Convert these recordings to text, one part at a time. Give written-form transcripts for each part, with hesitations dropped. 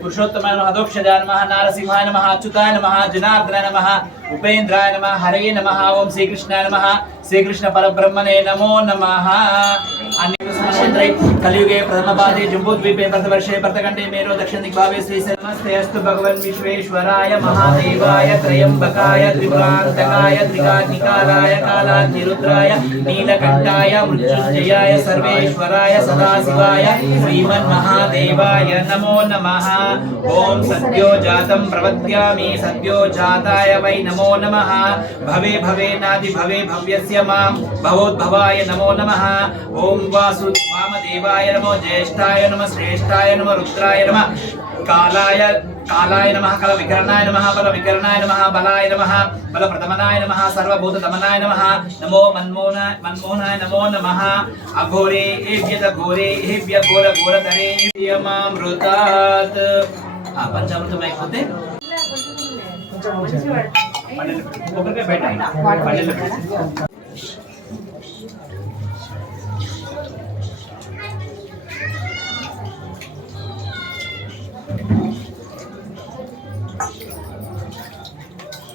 पुरुषोत्तमाय नमः दोक्षजाय नमः नारसिंहाय नमः अच्युताय नमः जनार्दनाय नमः उपेन्द्राय नमः हरये नमः ओम श्री कृष्णाय नमः श्री कृष्ण परब्रह्मणे नमो नमः। कलियुगे प्रथमपादे जम्बूद्वीपे भरतवर्षे भरतखण्डे मेरो दक्षिण दिग्भागे श्री नमस्ते अस्तु भगवन् विश्वेश्वराय महादेवाय त्र्यंबकाय त्रिपुरान्तकाय त्रिकाग्निकालाय कालाग्निरुद्राय नीलकण्ठाय मृत्युञ्जयाय सर्वेश्वराय सदाशिवाय श्रीमन्महादेवाय नमो नमः। ओम सद्यो जातं प्रवद्यामि सद्यो जाताय वै नमो नमः। भवे भवे नादि भवे भव्यस्य मां भवोद्भवाय नमो नमः। ओम वामदेवाय नमो ज्येष्ठाय नमः श्रेष्ठाय नमः रुद्राय नमः कालाय नमः कलविकरणाय नमः बलविकरणाय नमः बलाय नमः बलप्रदमनाय नमः सर्वभूतदमनाय नमः नमो मनमोहनाय नमो नमः। अघोरेभ्यः घोरेभ्यः घोरघोरतरेभ्यमामृतात् पंचामृतమైపోతే ఒకరికే పెట్టండి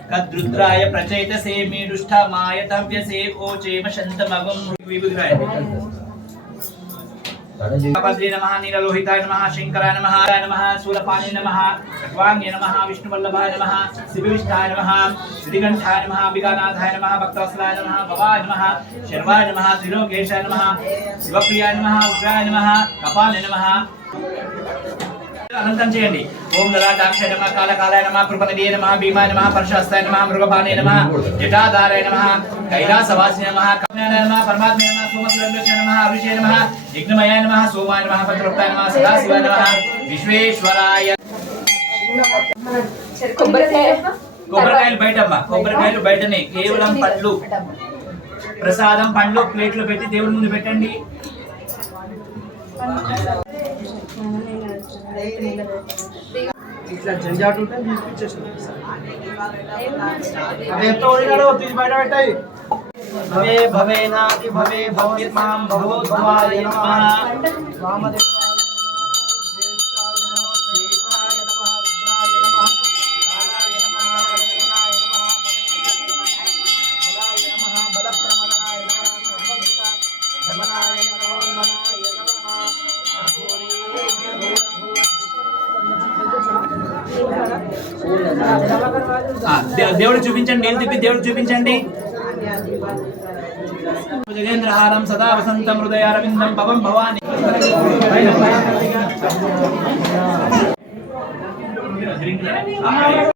कद्रुद्राय प्रचैतसे मेरुष्ठामाय तव्यसे ओचेम शन्तमगं विबुधराय बद्री नमः नीललोहिताय नमः शंकराय नमः नमः शूलपाणि नमः खट्वांगे नमः विष्णुवल्लभाय नमः शिवविष्ठाय नमः श्रीकंठाय नमः बिगानाथाय नमः भक्तवत्सलाय नमः भवाय नमः शर्वाय नमः त्रिलोकेशाय नमः शिवप्रियाय नमः उग्राय नमः कपाले नमः अनंतं చేయండి ఓం లలాటాక్షాయ నమః కాలకాలాయ నమః కృపనిధియే నమః భీమాయ నమః పరశుహస్తాయ నమః మృగపాణే నమః జటాధారాయ నమః కైలాసవాసినే నమః కన్యాయ నమః పరమాత్మే నమః సోమసురంద్రస్య నమః అభిషే నమః యజ్ఞమయాయ నమః సోమాయ నమః పత్రవక్తాయ నమః సదాశివాయ నమః విశ్వేశ్వరాయ కొబ్బరికాయలు బయటమ్మా కొబ్బరికాయలు బయటనే కేవలం పండ్లు ప్రసాదం పండ్లు ప్లేట్లు పెట్టి దేవుడి ముందు పెట్టండి। ఇట్లా జంజాట్ ఉంటే భవే భవేనాది భవే భవ్యమాం భవోద్భవాయ నమః వామదేవాయ దేవుడు చూపించండి నేను తిప్పి దేవుడు చూపించండి। జగేంద్రహారం సదా వసంతం హృదయారవిందం పవం భవాని